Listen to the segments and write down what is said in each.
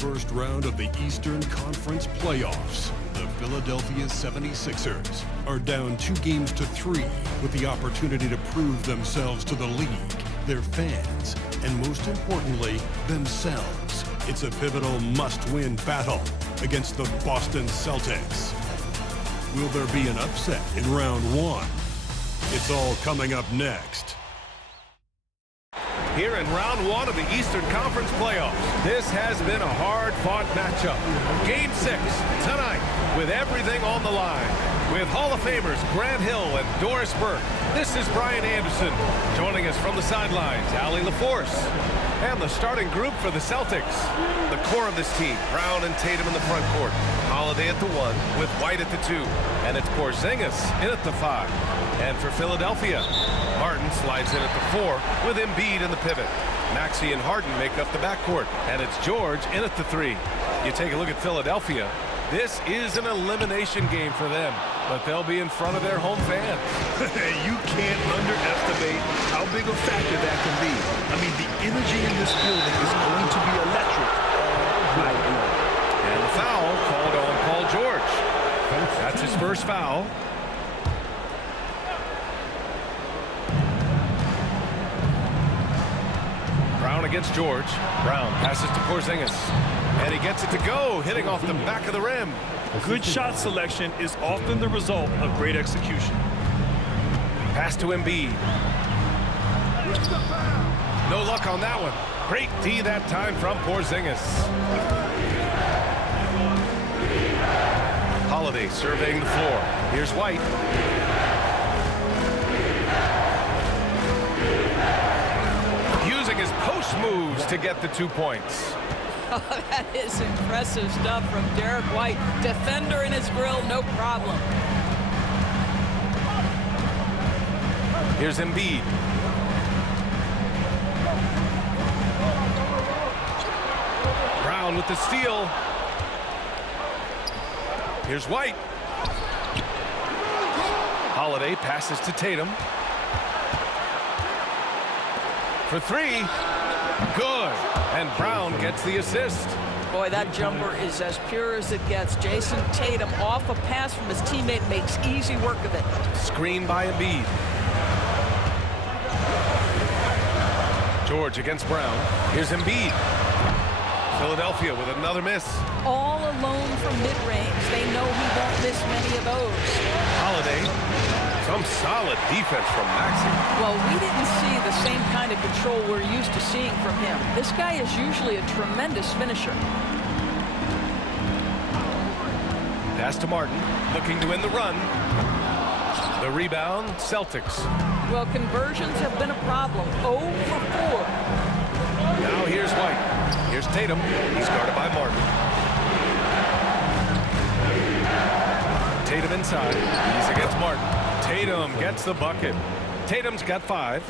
first round of the Eastern Conference playoffs. The Philadelphia 76ers are down 2-3 with the opportunity to prove themselves to the league, their fans, and most importantly, themselves. It's a pivotal must-win battle against the Boston Celtics. Will there be an upset in round one? It's all coming up next. Here in round one of the Eastern Conference playoffs, this has been a hard-fought matchup. Game 6 tonight with everything on the line. With Hall of Famers Grant Hill and Doris Burke, this is Brian Anderson. Joining us from the sidelines, Allie LaForce. And the starting group for the Celtics. The core of this team, Brown and Tatum in the front court. Holiday at the 1 with White at the 2. And it's Porzingis in at the 5. And for Philadelphia, Martin slides in at the 4 with Embiid in the pivot. Maxey and Harden make up the backcourt. And it's George in at the 3. You take a look at Philadelphia. This is an elimination game for them, but they'll be in front of their home fans. You can't underestimate how big a factor that can be. I mean, the energy in this building is going to be electric all night long. And the foul called on Paul George. That's his first foul. Brown against George. Brown passes to Porzingis. And he gets it to go, hitting off the back of the rim. Good shot selection is often the result of great execution. Pass to Embiid. No luck on that one. Great D that time from Porzingis. Holiday surveying the floor. Here's White. Using his post moves to get the 2 points. Oh, that is impressive stuff from Derek White. Defender in his grill, no problem. Here's Embiid. Brown with the steal. Here's White. Holiday passes to Tatum. For 3. Good. And Brown gets the assist. Boy, that jumper is as pure as it gets. Jason Tatum off a pass from his teammate makes easy work of it. Screen by Embiid. George against Brown. Here's Embiid. Philadelphia with another miss. All alone from mid-range. They know he won't miss many of those. Holiday. Some solid defense from Maxey. Well, we didn't see the same kind of control we're used to seeing from him. This guy is usually a tremendous finisher. Pass to Martin, looking to win the run. The rebound, Celtics. Well, conversions have been a problem. 0 for 4. Now here's White. Here's Tatum. He's guarded by Martin. Tatum inside. He's against Martin. Tatum gets the bucket. Tatum's got 5.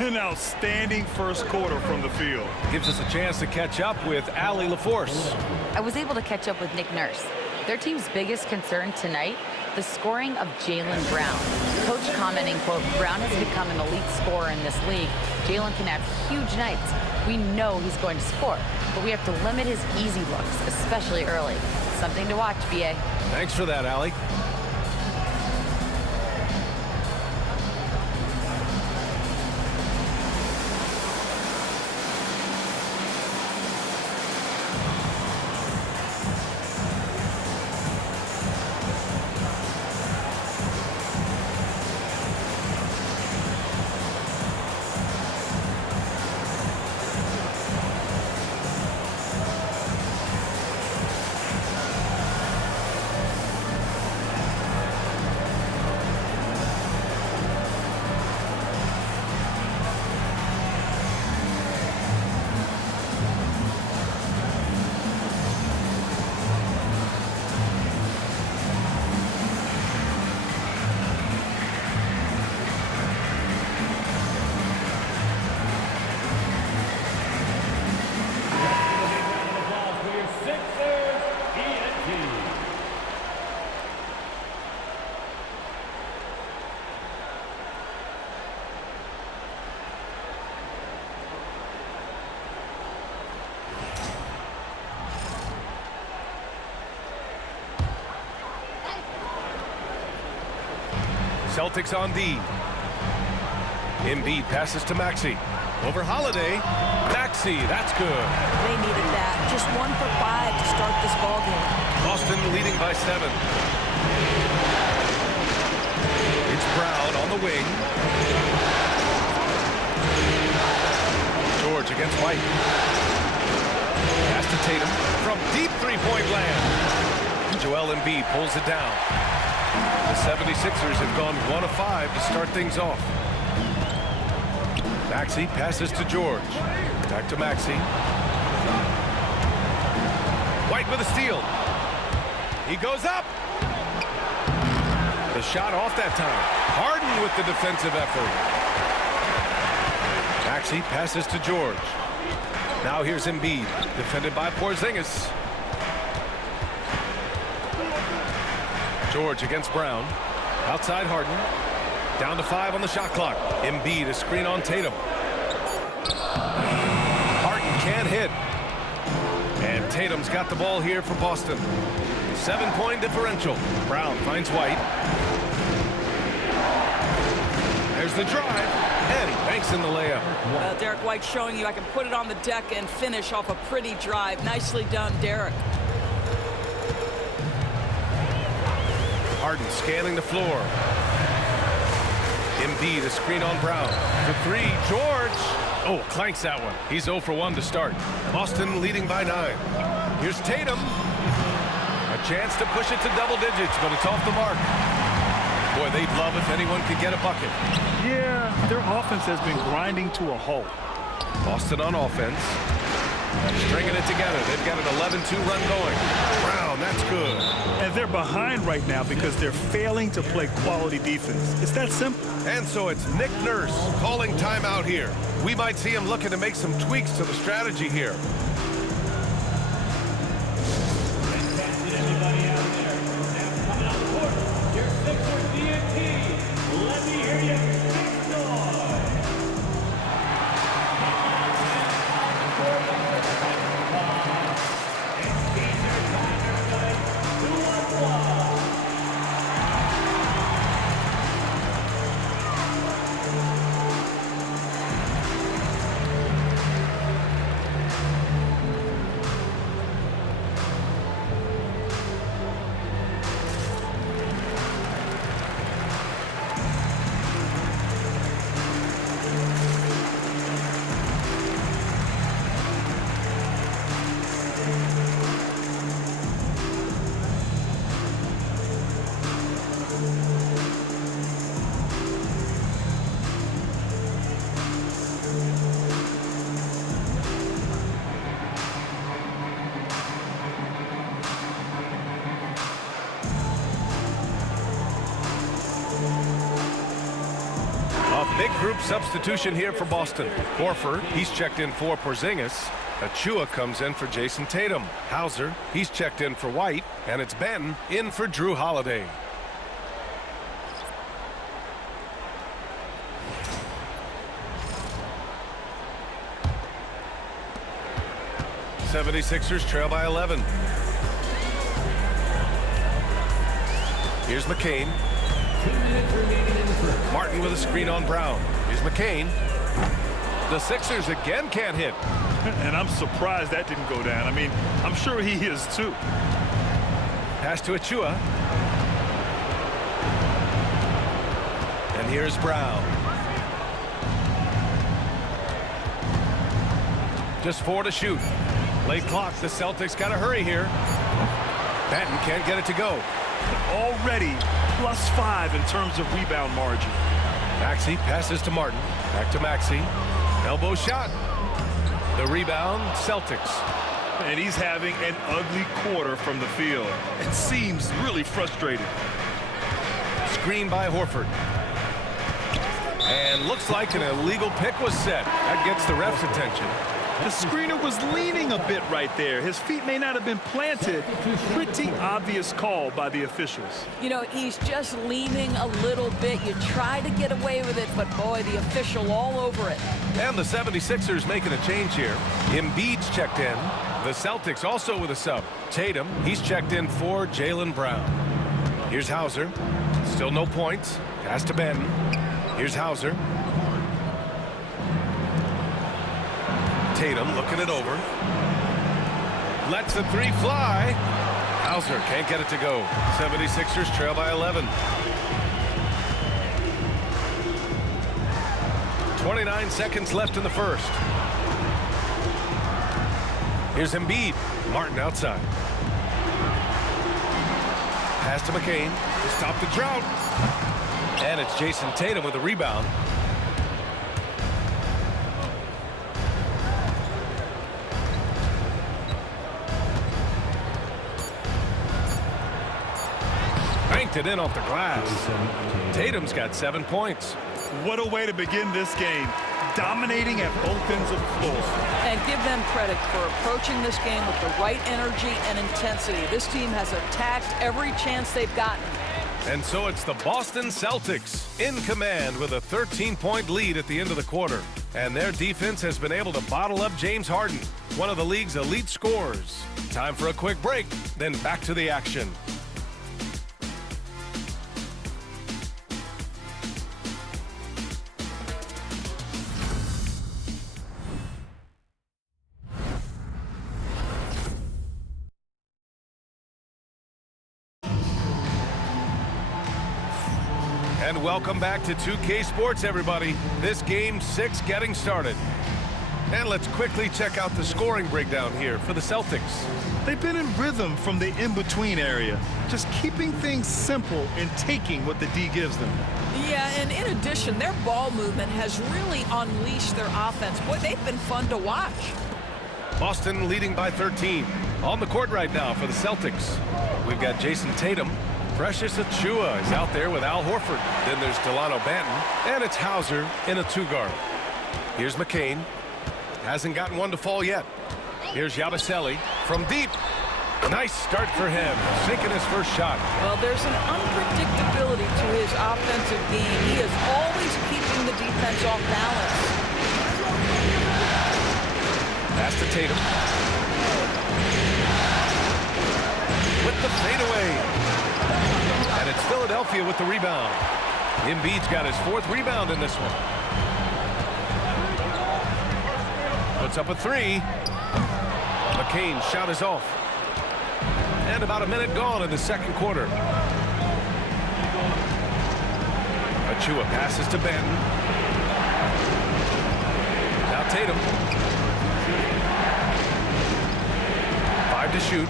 An outstanding first quarter from the field. Gives us a chance to catch up with Allie LaForce. I was able to catch up with Nick Nurse. Their team's biggest concern tonight, the scoring of Jaylen Brown. Coach commenting, quote, Brown has become an elite scorer in this league. Jaylen can have huge nights. We know he's going to score, but we have to limit his easy looks, especially early. Something to watch, B.A. Thanks for that, Allie. Celtics on D. Embiid passes to Maxey. Over Holiday. Maxey, that's good. They needed that. Just 1 for 5 to start this ball game. Boston leading by 7. It's Brown on the wing. George against White. Pass to Tatum from deep three-point land. Joel Embiid pulls it down. The 76ers have gone 1 of 5 to start things off. Maxey passes to George. Back to Maxey. White with a steal. He goes up. The shot off that time. Harden with the defensive effort. Maxey passes to George. Now here's Embiid, defended by Porzingis. George against Brown. Outside Harden. Down to 5 on the shot clock. Embiid, a screen on Tatum. Harden can't hit. And Tatum's got the ball here for Boston. 7-point differential. Brown finds White. There's the drive. And he banks in the layup. Derek White showing you I can put it on the deck and finish off a pretty drive. Nicely done, Derek. Harden scanning the floor. Embiid, a screen on Brown. For 3, George. Oh, clanks that one. He's 0 for 1 to start. Boston leading by 9. Here's Tatum. A chance to push it to double digits, but it's off the mark. Boy, they'd love if anyone could get a bucket. Yeah, their offense has been grinding to a halt. Boston on offense. Stringing it together. They've got an 11-2 run going. Brown, that's good. And they're behind right now because they're failing to play quality defense. It's that simple. And so it's Nick Nurse calling timeout here. We might see him looking to make some tweaks to the strategy here. Big group substitution here for Boston. Horford, he's checked in for Porzingis. Achua comes in for Jason Tatum. Hauser, he's checked in for White. And it's Ben in for Drew Holiday. '76ers trail by 11. Here's McCain. Martin with a screen on Brown. Here's McCain. The Sixers again can't hit. And I'm surprised that didn't go down. I mean, I'm sure he is too. Pass to Achua. And here's Brown. Just 4 to shoot. Late clock. The Celtics got to hurry here. Batten can't get it to go. Already +5 in terms of rebound margin. Maxey passes to Martin. Back to Maxey. Elbow shot. The rebound, Celtics. And he's having an ugly quarter from the field. It seems really frustrated. Screen by Horford. And looks like an illegal pick was set. That gets the ref's attention. The screener was leaning a bit right there. His feet may not have been planted. Pretty obvious call by the officials. You know, he's just leaning a little bit. You try to get away with it, but boy, the official all over it. And the 76ers making a change here. Embiid's checked in. The Celtics also with a sub. Tatum, he's checked in for Jaylen Brown. Here's Hauser. Still no points. Pass to Benton. Here's Hauser. Tatum looking it over. Lets the three fly. Hauser can't get it to go. 76ers trail by 11. 29 seconds left in the first. Here's Embiid. Martin outside. Pass to McCain to stop the drought. And it's Jason Tatum with a rebound. Banked it in off the glass. Tatum's got 7 points. What a way to begin this game. Dominating at both ends of the floor. And give them credit for approaching this game with the right energy and intensity. This team has attacked every chance they've gotten. And so it's the Boston Celtics in command with a 13-point lead at the end of the quarter. And their defense has been able to bottle up James Harden, one of the league's elite scorers. Time for a quick break, then back to the action. And welcome back to 2K Sports, everybody. This game 6 getting started. And let's quickly check out the scoring breakdown here for the Celtics. They've been in rhythm from the in-between area, just keeping things simple and taking what the D gives them. Yeah, and in addition, their ball movement has really unleashed their offense. Boy, they've been fun to watch. Boston leading by 13. On the court right now for the Celtics. We've got Jason Tatum. Precious Achiuwa is out there with Al Horford. Then there's Delano Banton. And it's Hauser in a two-guard. Here's McCain. Hasn't gotten one to fall yet. Here's Yabusele from deep. Nice start for him. Sinking his first shot. Well, there's an unpredictability to his offensive game. He is always keeping the defense off balance. Pass to Tatum. With the fadeaway. And it's Philadelphia with the rebound. Embiid's got his 4th rebound in this one. Puts up a 3. McCain's shot is off. And about a minute gone in the second quarter. Achiuwa passes to Banton. Now Tatum. 5 to shoot.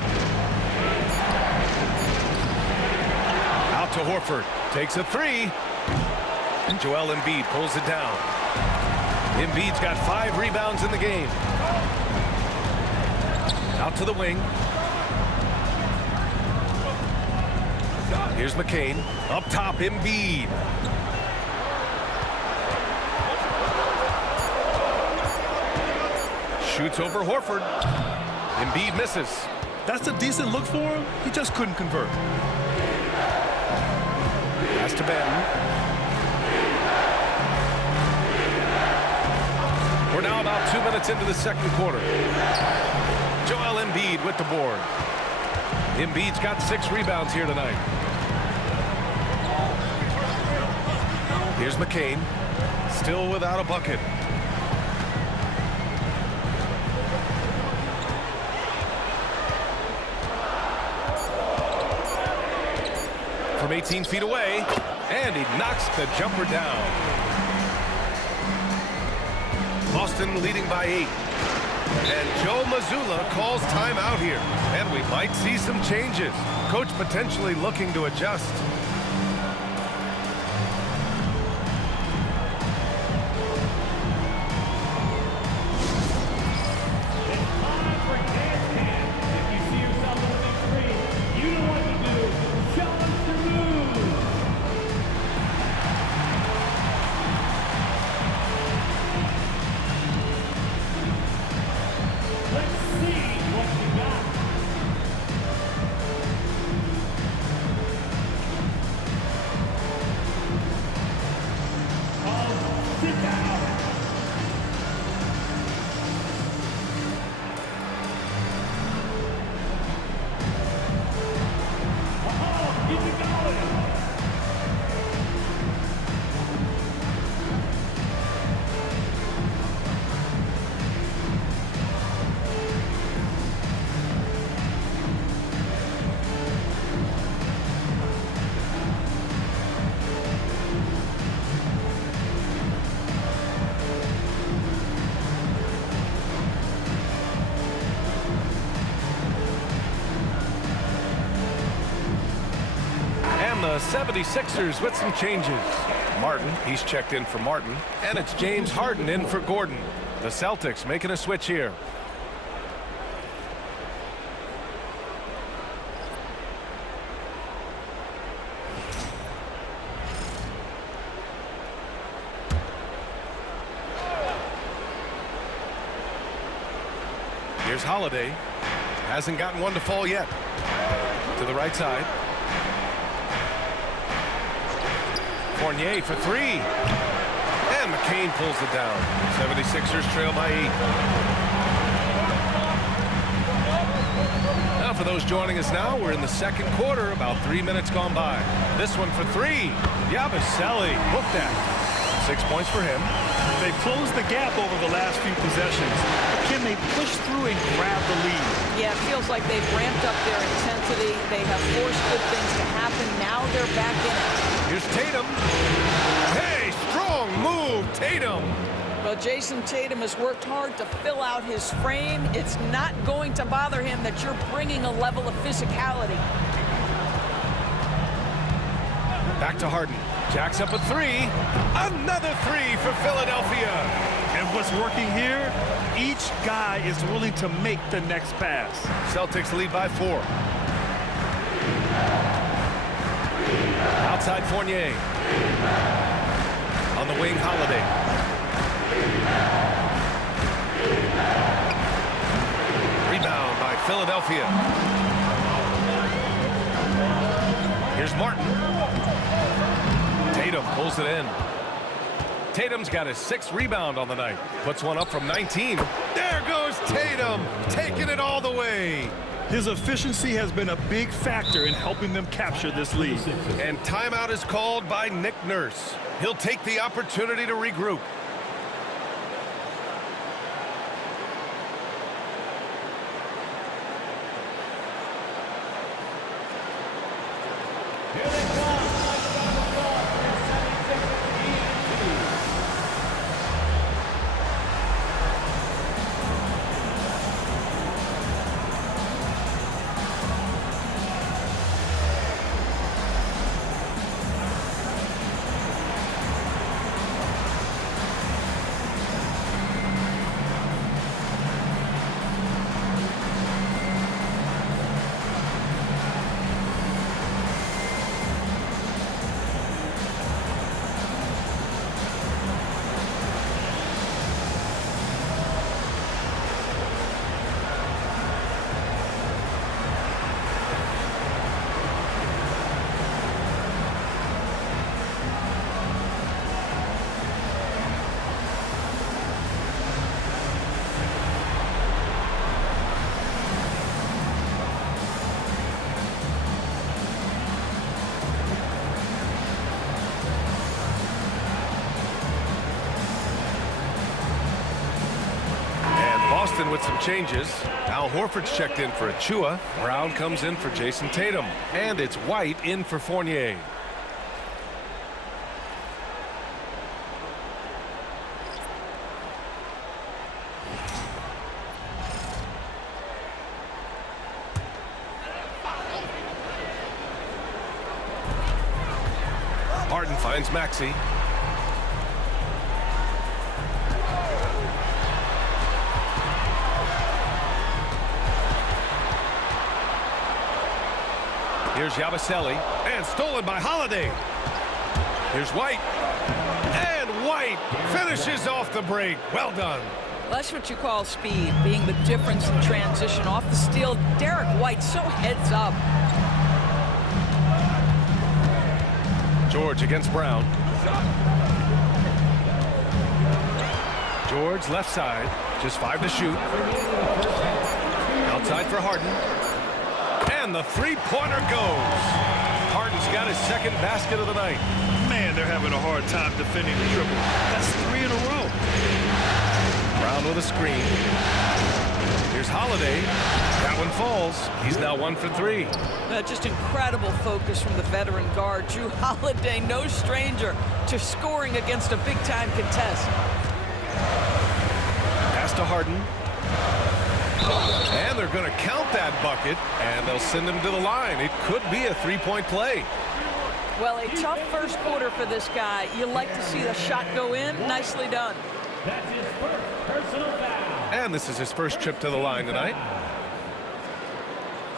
Out to Horford. Takes a 3. And Joel Embiid pulls it down. Embiid's got 5 rebounds in the game. Out to the wing. Here's McCain. Up top, Embiid. Shoots over Horford. Embiid misses. That's a decent look for him. He just couldn't convert. Pass to Banton. We're now about 2 minutes into the second quarter. Joel Embiid with the board. Embiid's got 6 rebounds here tonight. Here's McCain. Still without a bucket. From 18 feet away. And he knocks the jumper down. Boston leading by 8. And Joe Mazzulla calls timeout here. And we might see some changes. Coach potentially looking to adjust. The 76ers with some changes. Martin, he's checked in for Martin. And it's James Harden in for Gordon. The Celtics making a switch here. Here's Holiday. Hasn't gotten one to fall yet. To the right side. Fournier for three. And McCain pulls it down. 76ers trail by 8. Now for those joining us now, we're in the second quarter, about 3 minutes gone by. This one for three. Yabusele hooked that. 6 points for him. They've closed the gap over the last few possessions. Can they push through and grab the lead? Yeah, it feels like they've ramped up their intensity. They have forced good things to happen. Now they're back in it. Here's Tatum. Hey, strong move, Tatum. Well, Jason Tatum has worked hard to fill out his frame. It's not going to bother him that you're bringing a level of physicality. Back to Harden. Jacks up a three. Another three for Philadelphia. And what's working here? Each guy is willing to make the next pass. Celtics lead by 4. Outside Fournier. On the wing, Holiday. Rebound by Philadelphia. Here's Martin. Tatum pulls it in. Tatum's got his 6th rebound on the night. Puts one up from 19. There goes Tatum, taking it all the way. His efficiency has been a big factor in helping them capture this lead. And timeout is called by Nick Nurse. He'll take the opportunity to regroup. With some changes. Al Horford's checked in for Achua. Brown comes in for Jason Tatum. And it's White in for Fournier. Harden finds Maxey. Here's Yabusele, and stolen by Holiday. Here's White, and White finishes off the break. Well done. Well, that's what you call speed, being the difference in transition. Off the steal, Derek White so heads up. George against Brown. George left side, just 5 to shoot. Outside for Harden. And the three-pointer goes. Harden's got his 2nd basket of the night. Man, they're having a hard time defending the triple. That's 3 in a row. Brown with a screen. Here's Holiday. That one falls. He's now 1 for 3. Just incredible focus from the veteran guard. Jrue Holiday, no stranger to scoring against a big-time contest. Pass to Harden. And they're going to count that bucket, and they'll send him to the line. It could be a 3-point play. Well, a tough first quarter for this guy. You like to see the shot go in. Nicely done. That's his first personal foul. And this is his first trip to the line tonight.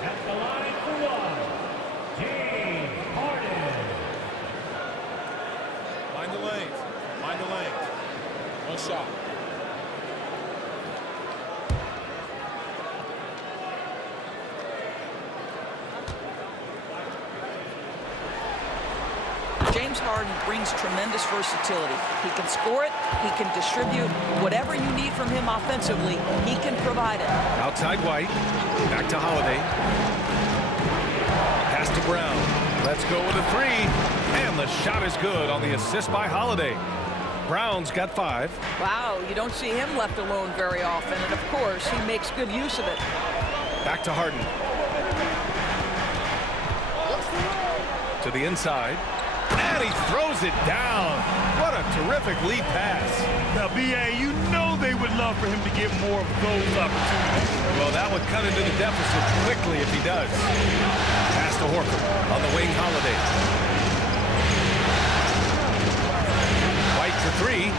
At the line for one, James Harden. Mind the lanes. Mind the lanes. One shot. James Harden brings tremendous versatility. He can score it, he can distribute. Whatever you need from him offensively, he can provide it. Outside White, back to Holiday. Pass to Brown. Let's go with a three. And the shot is good on the assist by Holiday. Brown's got 5. Wow, you don't see him left alone very often, and of course, he makes good use of it. Back to Harden. To the inside. And he throws it down. What a terrific lead pass. Now, B.A., you know they would love for him to get more of those opportunities. Well, that would cut into the deficit quickly if he does. Pass to Horford on the wing. Holiday. White for 3.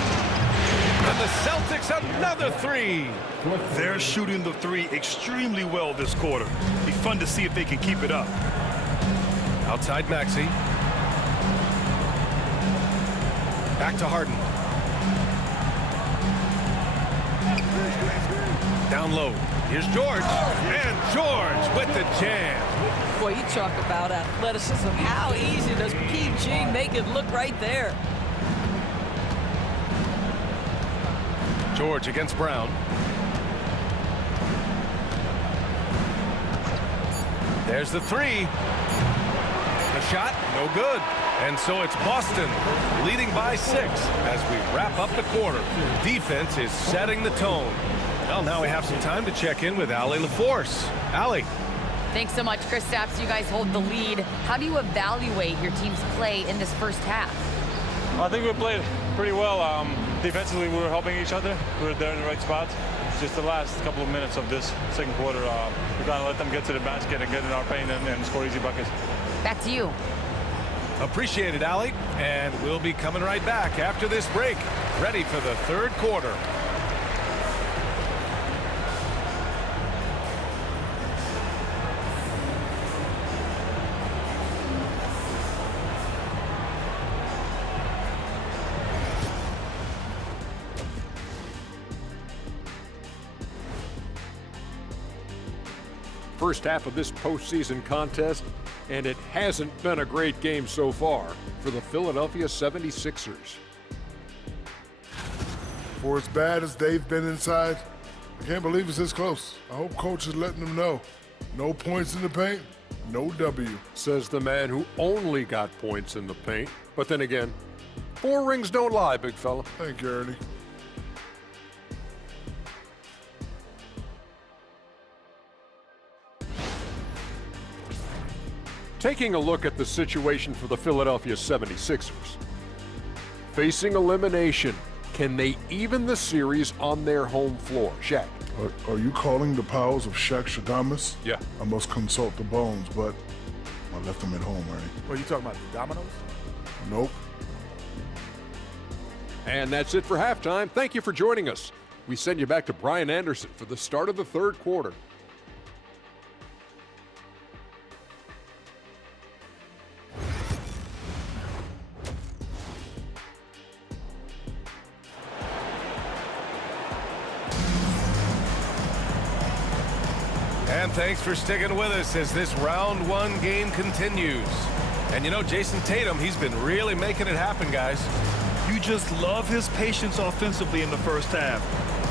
And the Celtics another 3. They're shooting the 3 extremely well this quarter. Be fun to see if they can keep it up. Outside Maxey. Back to Harden. Down low. Here's George. And George with the jam. Boy, you talk about athleticism. How easy does PG make it look right there? George against Brown. There's the 3. The shot, no good. And so it's Boston leading by 6 as we wrap up the quarter. Defense is setting the tone. Well, now we have some time to check in with Allie LaForce. Allie. Thanks so much, Kristaps. You guys hold the lead. How do you evaluate your team's play in this first half? I think we played pretty well. Defensively, we were helping each other. We were there in the right spots. Just the last couple of minutes of this second quarter, we're going to let them get to the basket and get in our paint and score easy buckets. Back to you. Appreciate it, Allie. And we'll be coming right back after this break, ready for the third quarter. First half of this postseason contest, and it hasn't been a great game so far for the Philadelphia 76ers. For as bad as they've been inside, I can't believe it's this close. I hope coach is letting them know. No points in the paint, no W. Says the man who only got points in the paint. But then again, 4 rings don't lie, big fella. Thank you, Ernie. Taking a look at the situation for the Philadelphia 76ers. Facing elimination, can they even the series on their home floor? Shaq. Are you calling the powers of Shaq Shadamas? Yeah. I must consult the bones, but I left them at home, Ernie. What are you talking about, the dominoes? Nope. And that's it for halftime. Thank you for joining us. We send you back to Brian Anderson for the start of the third quarter. And thanks for sticking with us as this round 1 game continues. And you know, Jason Tatum, he's been really making it happen, guys. You just love his patience offensively in the first half.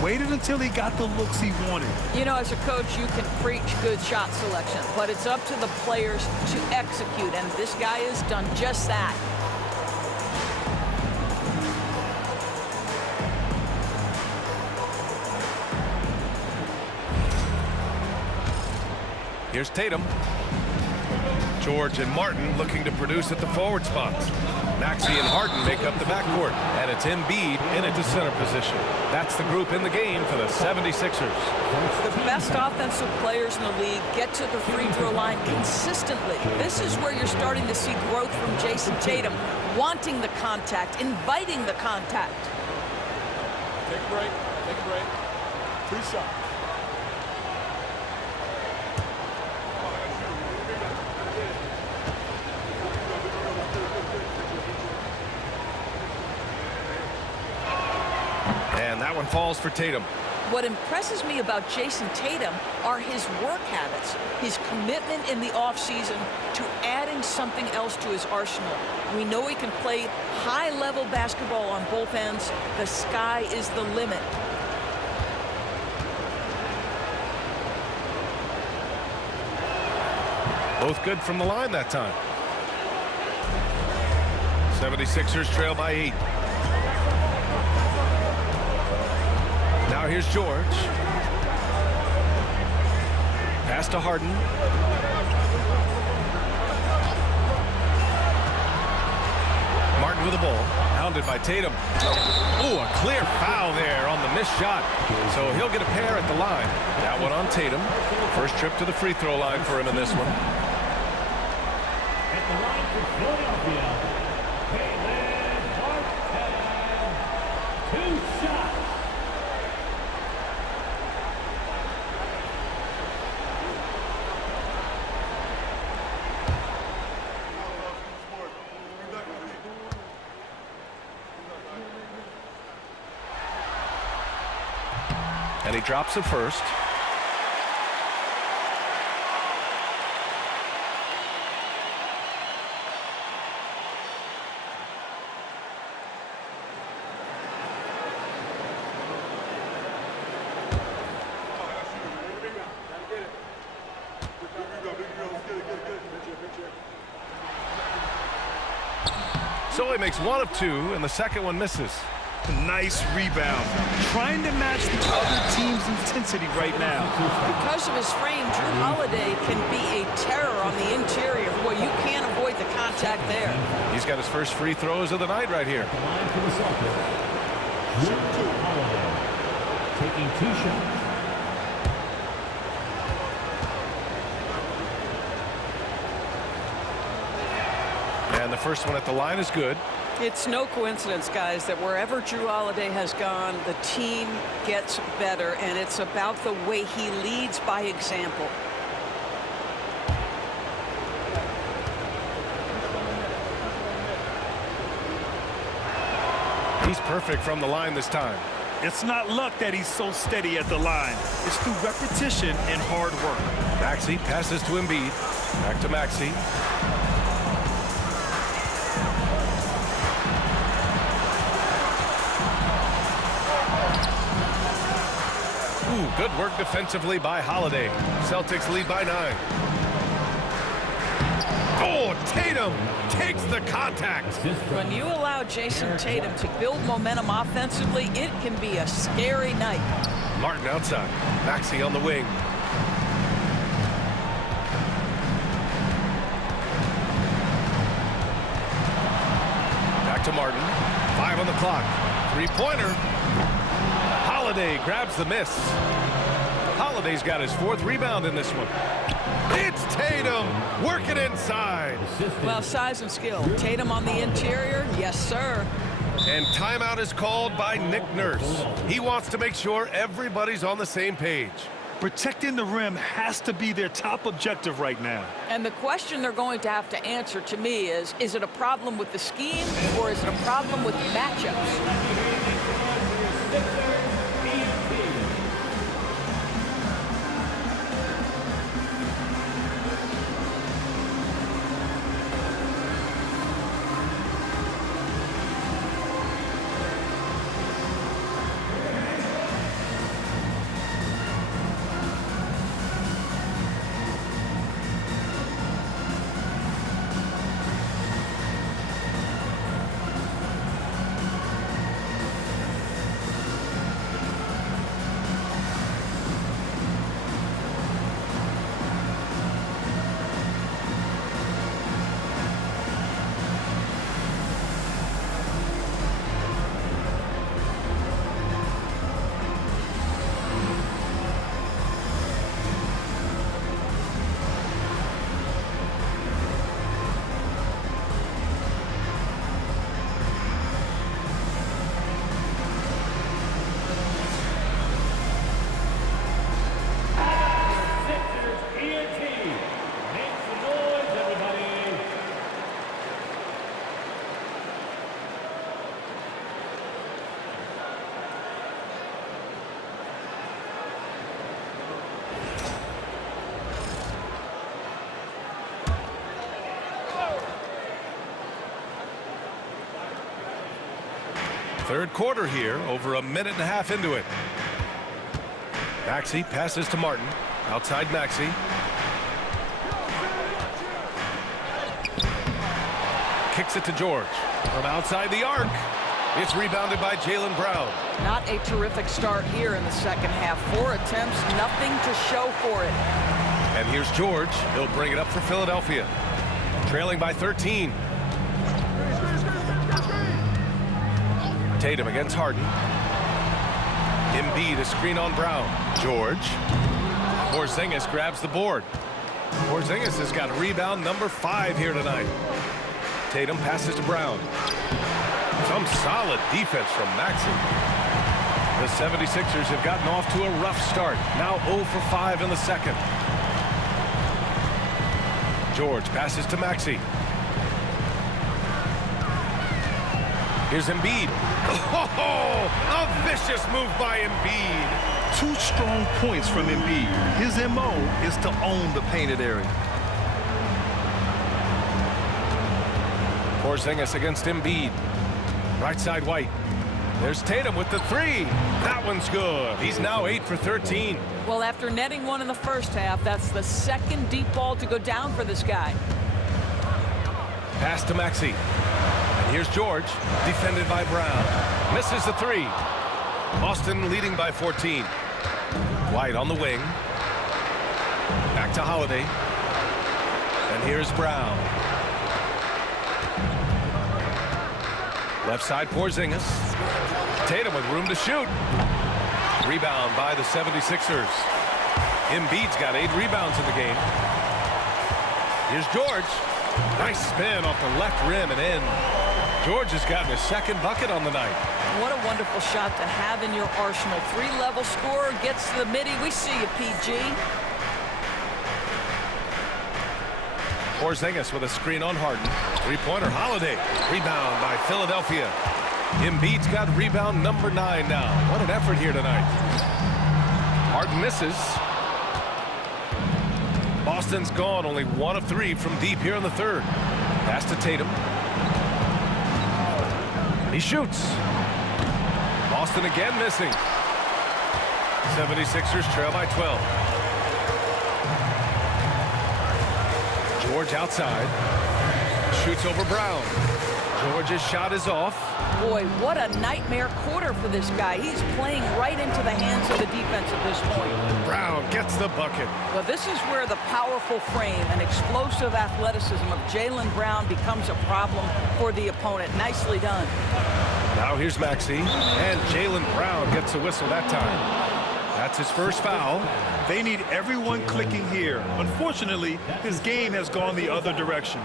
Waited until he got the looks he wanted. You know, as a coach, you can preach good shot selection, but it's up to the players to execute, and this guy has done just that. Here's Tatum. George and Martin looking to produce at the forward spots. Maxey and Harden make up the backcourt, and it's Embiid in at the center position. That's the group in the game for the 76ers. The best offensive players in the league get to the free throw line consistently. This is where you're starting to see growth from Jason Tatum, wanting the contact, inviting the contact. Take a break. Take a break. 2 shots. And that one falls for Tatum. What impresses me about Jason Tatum are his work habits, his commitment in the offseason to adding something else to his arsenal. We know he can play high-level basketball on both ends. The sky is the limit. Both good from the line that time. 76ers trail by 8. Now here's George. Pass to Harden. Martin with the ball. Hounded by Tatum. Oh, a clear foul there on the missed shot. So he'll get a pair at the line. That one on Tatum. First trip to the free throw line for him in this one. At the line for Philadelphia, Caleb Martin. 2 shots. And he drops it first. So he makes 1 of 2, and the second one misses. Nice rebound. Trying to match the other team's intensity right now. Because of his frame, Drew Holiday can be a terror on the interior. Boy, you can't avoid the contact there. He's got his first free throws of the night right here. Line for the Celtics. Drew Holiday taking 2 shots. And the first one at the line is good. It's no coincidence, guys, that wherever Drew Holiday has gone, the team gets better, and it's about the way he leads by example. He's perfect from the line this time. It's not luck that he's so steady at the line. It's through repetition and hard work. Maxey passes to Embiid. Back to Maxey. Good work defensively by Holiday. Celtics lead by 9. Oh, Tatum takes the contact. When you allow Jason Tatum to build momentum offensively, it can be a scary night. Martin outside. Maxey on the wing. Back to Martin. 5 on the clock. 3-pointer. Holiday grabs the miss. Holiday's got his 4th rebound in this one. It's Tatum working inside. Well, size and skill. Tatum on the interior, yes, sir. And timeout is called by Nick Nurse. He wants to make sure everybody's on the same page. Protecting the rim has to be their top objective right now. And the question they're going to have to answer to me is it a problem with the scheme or is it a problem with the matchups? Third quarter here, over a minute and a half into it. Maxey passes to Martin. Outside Maxey. Kicks it to George. From outside the arc. It's rebounded by Jaylen Brown. Not a terrific start here in the second half. 4 attempts, nothing to show for it. And here's George. He'll bring it up for Philadelphia. Trailing by 13. Tatum against Harden. Embiid, a screen on Brown. George. Porzingis grabs the board. Porzingis has got rebound number 5 here tonight. Tatum passes to Brown. Some solid defense from Maxey. The 76ers have gotten off to a rough start. Now 0 for 5 in the second. George passes to Maxey. Here's Embiid. Oh, a vicious move by Embiid. 2 strong points from Embiid. His MO is to own the painted area. Porzingis against Embiid. Right side White. There's Tatum with the 3. That one's good. He's now 8 for 13. Well, after netting 1 in the first half, that's the second deep ball to go down for this guy. Pass to Maxey. And here's George, defended by Brown. Misses the 3. Boston leading by 14. White on the wing. Back to Holiday. And here's Brown. Left side Porzingis. Tatum with room to shoot. Rebound by the 76ers. Embiid's got 8 rebounds in the game. Here's George. Nice spin off the left rim and in. George has gotten his second bucket on the night. What a wonderful shot to have in your arsenal. 3-level scorer, gets to the midi. We see you, PG. Porzingis with a screen on Harden. 3-pointer Holiday. Rebound by Philadelphia. Embiid's got rebound number 9 now. What an effort here tonight. Harden misses. Boston's gone only 1 of 3 from deep here in the third. Pass to Tatum. He shoots. Boston again missing. 76ers trail by 12. George outside. Shoots over Brown. George's shot is off. Boy, what a nightmare quarter for this guy. He's playing right into the hands of the defense at this point. Brown gets the bucket. Well, this is where the powerful frame and explosive athleticism of Jaylen Brown becomes a problem for the opponent. Nicely done. Now here's Maxey, and Jaylen Brown gets a whistle that time. That's his first foul. They need everyone clicking here. Unfortunately, his game has gone the other direction.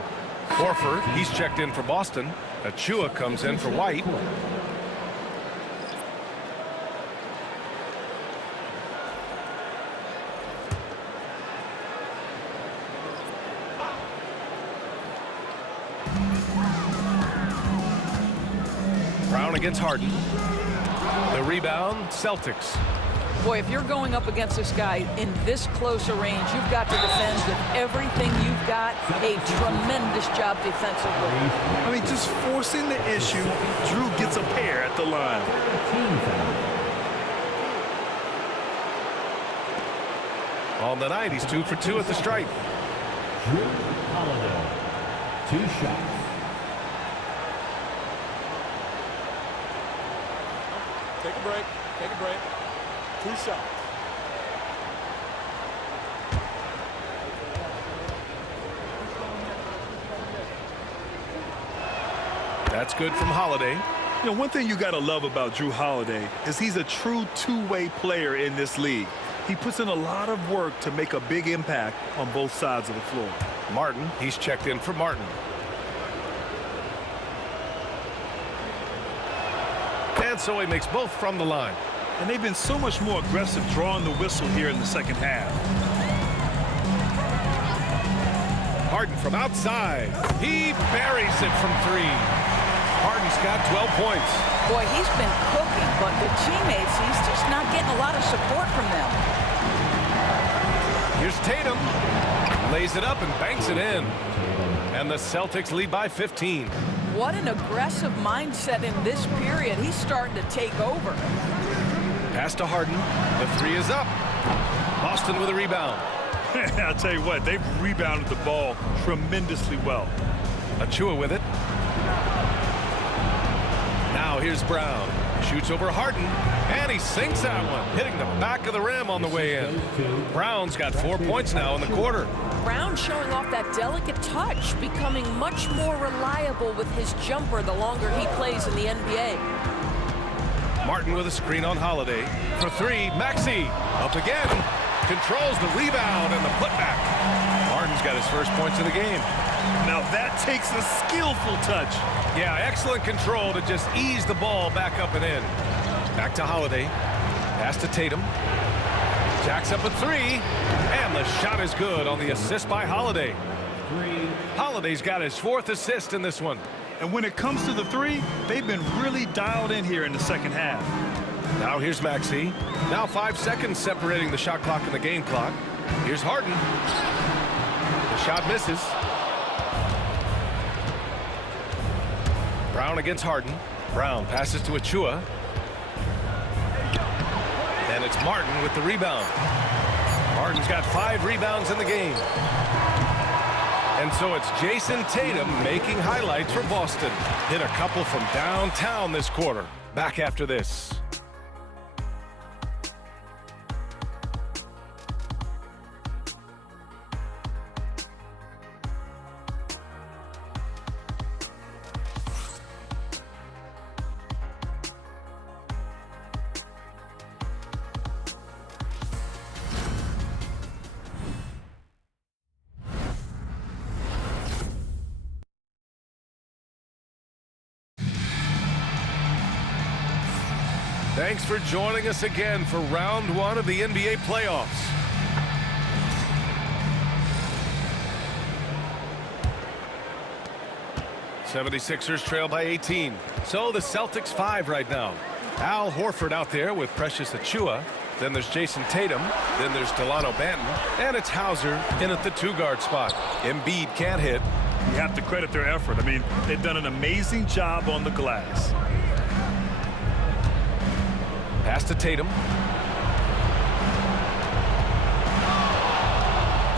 Horford, he's checked in for Boston. Achua comes in for White. Brown against Harden. The rebound, Celtics. Boy, if you're going up against this guy in this close a range, you've got to defend with everything you've got. A tremendous job defensively. I mean, just forcing the issue. Drew gets a pair at the line. On the night, he's 2 for 2 at the stripe. Drew Holiday, 2 shots. Take a break. Take a break. 2 shots. That's good from Holiday. You know, one thing you got to love about Drew Holiday is he's a true two-way player in this league. He puts in a lot of work to make a big impact on both sides of the floor. Martin, he's checked in for Martin. And so he makes both from the line. And they've been so much more aggressive drawing the whistle here in the second half. Harden from outside. He buries it from 3. Harden's got 12 points. Boy, he's been cooking, but the teammates, he's just not getting a lot of support from them. Here's Tatum. Lays it up and banks it in. And the Celtics lead by 15. What an aggressive mindset in this period. He's starting to take over. Pass to Harden. The three is up. Boston with a rebound. I'll tell you what, they've rebounded the ball tremendously well. Achua with it. Now here's Brown. Shoots over Harden, and he sinks that one, hitting the back of the rim on the way in. Brown's got 4 points now in the quarter. Brown showing off that delicate touch, becoming much more reliable with his jumper the longer he plays in the NBA. Martin with a screen on Holiday. For three, Maxey up again. Controls the rebound and the putback. Martin's got his first points of the game. Now that takes a skillful touch. Yeah, excellent control to just ease the ball back up and in. Back to Holiday. Pass to Tatum. Jacks up a three. And the shot is good on the assist by Holiday. Holiday's got his 4th assist in this one. And when it comes to the three, they've been really dialed in here in the second half. Now here's Maxey. Now 5 seconds separating the shot clock and the game clock. Here's Harden. The shot misses. Brown against Harden. Brown passes to Achua. And it's Martin with the rebound. Martin's got 5 rebounds in the game. And so it's Jason Tatum making highlights for Boston. Hit a couple from downtown this quarter. Back after this. Thanks for joining us again for round 1 of the NBA playoffs. '76ers trail by 18. So the Celtics 5 right now. Al Horford out there with Precious Achua. Then there's Jason Tatum. Then there's Delano Banton. And it's Hauser in at the 2-guard spot. Embiid can't hit. You have to credit their effort. I mean, they've done an amazing job on the glass. Pass to Tatum.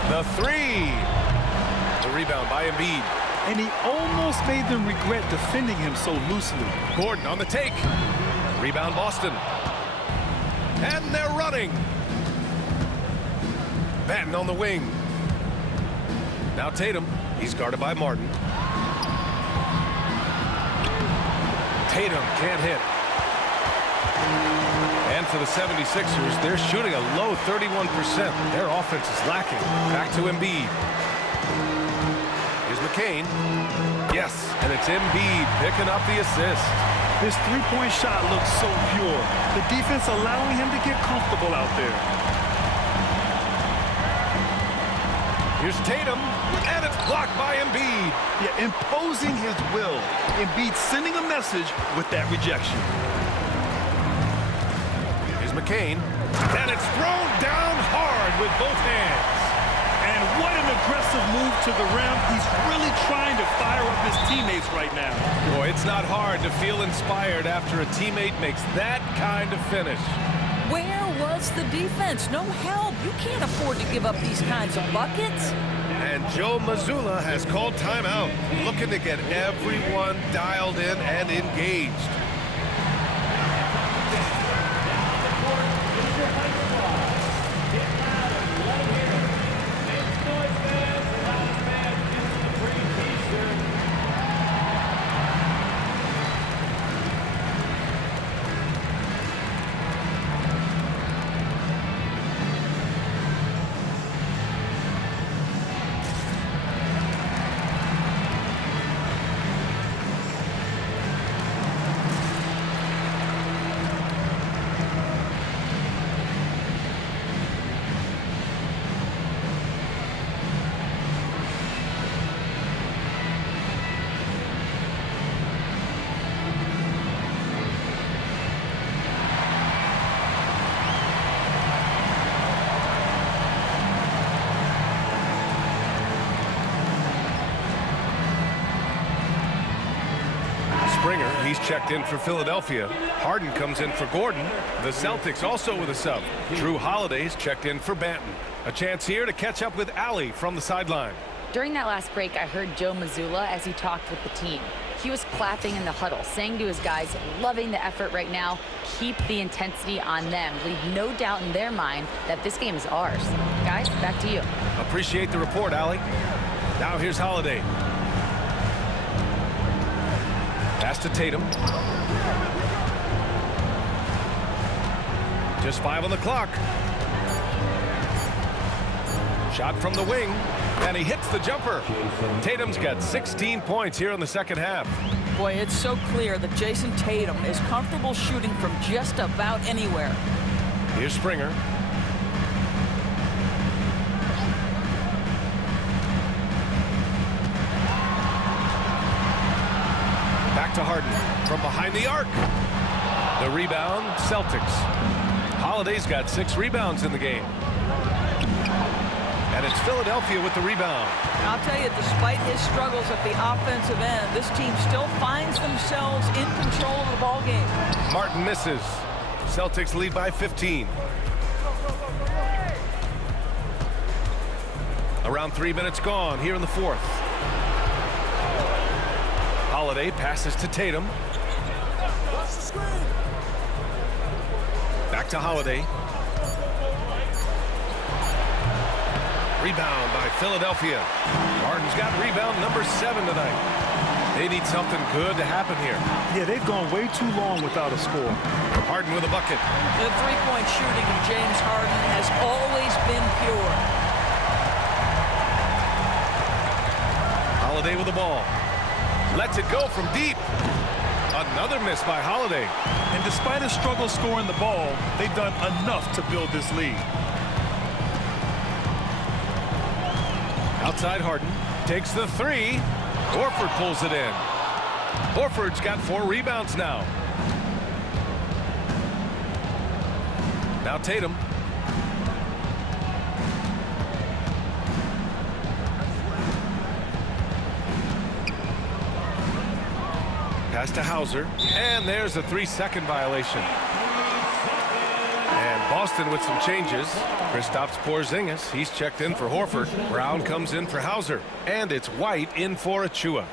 The three. The rebound by Embiid. And he almost made them regret defending him so loosely. Gordon on the take. Rebound Boston. And they're running. Banton on the wing. Now Tatum. He's guarded by Martin. Tatum can't hit. And for the 76ers, they're shooting a low 31%. Their offense is lacking. Back to Embiid. Here's McCain. Yes, and it's Embiid picking up the assist. This three-point shot looks so pure. The defense allowing him to get comfortable out there. Here's Tatum, and it's blocked by Embiid. Yeah, imposing his will. Embiid sending a message with that rejection. McCain, and it's thrown down hard with both hands. And what an aggressive move to the rim. He's really trying to fire up his teammates right now. Boy, it's not hard to feel inspired after a teammate makes that kind of finish. Where was the defense? No help. You can't afford to give up these kinds of buckets. And Joe Mazzulla has called timeout, looking to get everyone dialed in and engaged. Springer, he's checked in for Philadelphia. Harden comes in for Gordon. The Celtics also with a sub. Drew Holiday's checked in for Banton. A chance here to catch up with Allie from the sideline. During that last break, I heard Joe Mazzulla as he talked with the team. He was clapping in the huddle, saying to his guys, loving the effort right now, keep the intensity on them. Leave no doubt in their mind that this game is ours. Guys, back to you. Appreciate the report, Allie. Now here's Holiday. Pass to Tatum. Just 5 on the clock. Shot from the wing, and he hits the jumper. Tatum's got 16 points here in the second half. Boy, it's so clear that Jason Tatum is comfortable shooting from just about anywhere. Here's Springer. Back to Harden from behind the arc. The rebound, Celtics. Holiday's got 6 rebounds in the game. And it's Philadelphia with the rebound. I'll tell you, despite his struggles at the offensive end, this team still finds themselves in control of the ball game. Martin misses. Celtics lead by 15. Around 3 minutes gone here in the fourth. Holiday passes to Tatum. Back to Holiday. Rebound by Philadelphia. Harden's got rebound number 7 tonight. They need something good to happen here. Yeah, they've gone way too long without a score. Harden with a bucket. The three-point shooting of James Harden has always been pure. Holiday with the ball. Lets it go from deep. Another miss by Holiday. And despite a struggle scoring the ball, they've done enough to build this lead. Outside Harden. Takes the 3. Horford pulls it in. Horford's got 4 rebounds now. Now Tatum. Pass to Hauser. And there's a 3-second violation. And Boston with some changes. Kristaps Porzingis, he's checked in for Horford. Brown comes in for Hauser. And it's White in for Achua.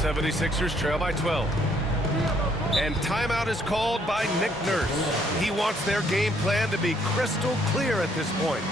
76ers trail by 12. And timeout is called by Nick Nurse. He wants their game plan to be crystal clear at this point.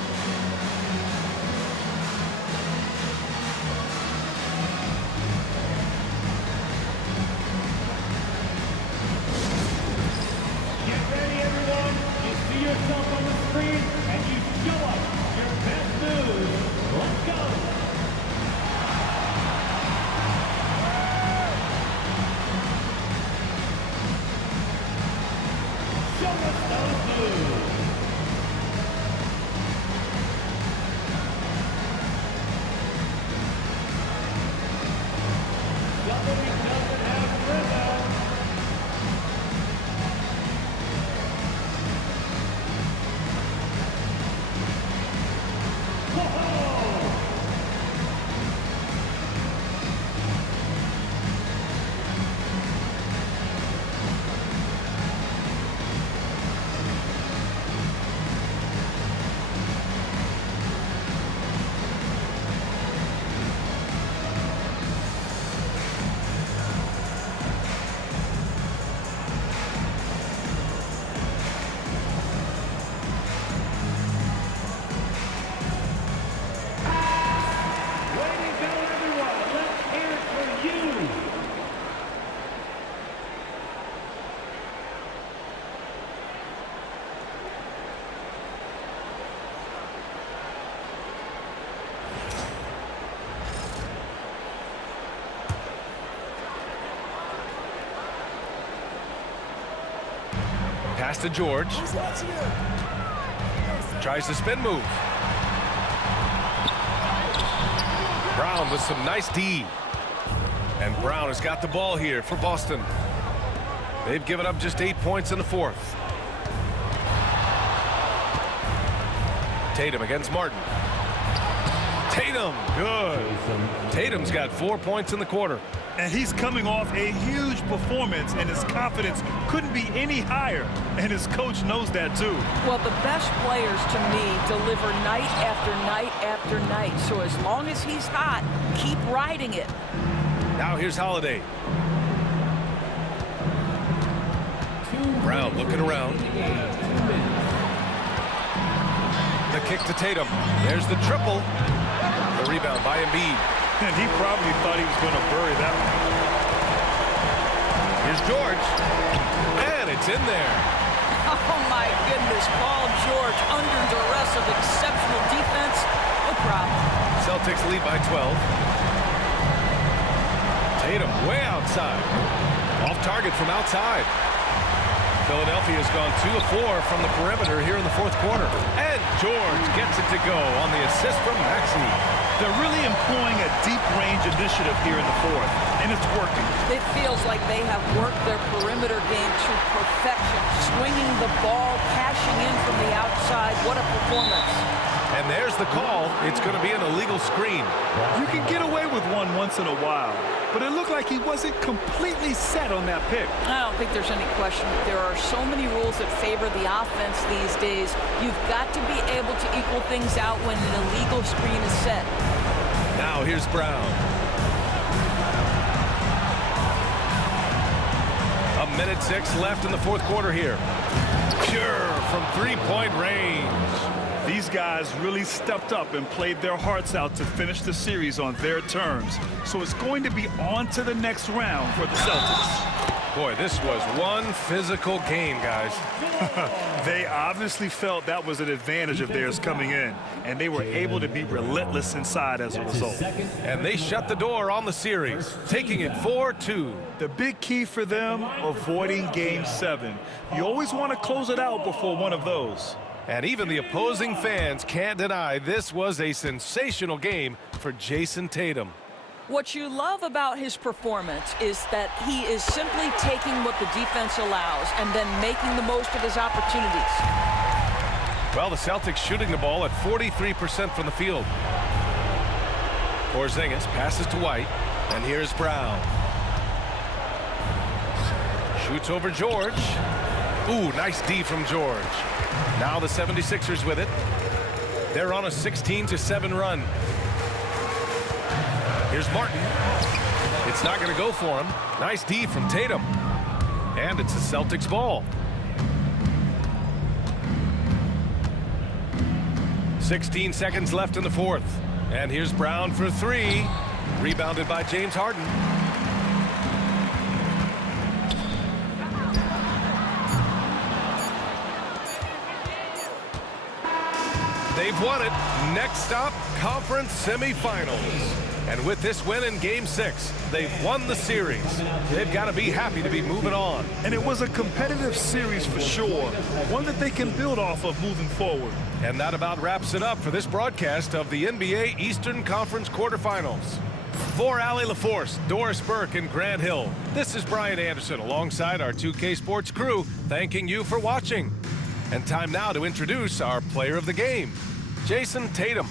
Pass to George. Tries the spin move. Brown with some nice D. And Brown has got the ball here for Boston. They've given up just 8 points in the fourth. Tatum against Martin. Tatum, good. Tatum's got 4 points in the quarter. And he's coming off a huge performance, and his confidence couldn't be any higher. And his coach knows that, too. Well, the best players, to me, deliver night after night after night. So as long as he's hot, keep riding it. Now here's Holiday. Brown looking around. The kick to Tatum. There's the triple. The rebound by Embiid. And he probably thought he was going to bury that one. Here's George. And it's in there. Oh, my goodness. Paul George under duress of exceptional defense. No problem. Celtics lead by 12. Tatum way outside. Off target from outside. Philadelphia's gone 2 of 4 from the perimeter here in the fourth quarter. And George gets it to go on the assist from Maxey. They're really employing a deep range initiative here in the fourth, and it's working. It feels like they have worked their perimeter game to perfection, swinging the ball, cashing in from the outside. What a performance. And there's the call. It's going to be an illegal screen. You can get away with one once in a while, but it looked like he wasn't completely set on that pick. I don't think there's any question. There are so many rules that favor the offense these days. You've got to be able to equal things out when an illegal screen is set. Now here's Brown. A minute 6 left in the fourth quarter here. Pure from three-point range. These guys really stepped up and played their hearts out to finish the series on their terms. So it's going to be on to the next round for the Celtics. Boy, this was one physical game, guys. They obviously felt that was an advantage of theirs coming in, and they were able to be relentless inside as a result. And they shut the door on the series, taking it 4-2. The big key for them, avoiding Game 7. You always want to close it out before one of those. And even the opposing fans can't deny this was a sensational game for Jason Tatum. What you love about his performance is that he is simply taking what the defense allows and then making the most of his opportunities. Well, the Celtics shooting the ball at 43% from the field. Porzingis passes to White, and here's Brown. Shoots over George. Ooh, nice D from George. Now the 76ers with it. They're on a 16-7 run. Here's Martin. It's not going to go for him. Nice D from Tatum. And it's the Celtics ball. 16 seconds left in the fourth. And here's Brown for 3. Rebounded by James Harden. They've won it. Next stop, conference semifinals. And with this win in Game 6, they've won the series. They've got to be happy to be moving on. And it was a competitive series for sure, one that they can build off of moving forward. And that about wraps it up for this broadcast of the NBA Eastern Conference quarterfinals. For Allie LaForce, Doris Burke, and Grant Hill, this is Brian Anderson alongside our 2K Sports crew, thanking you for watching. And time now to introduce our player of the game, Jason Tatum.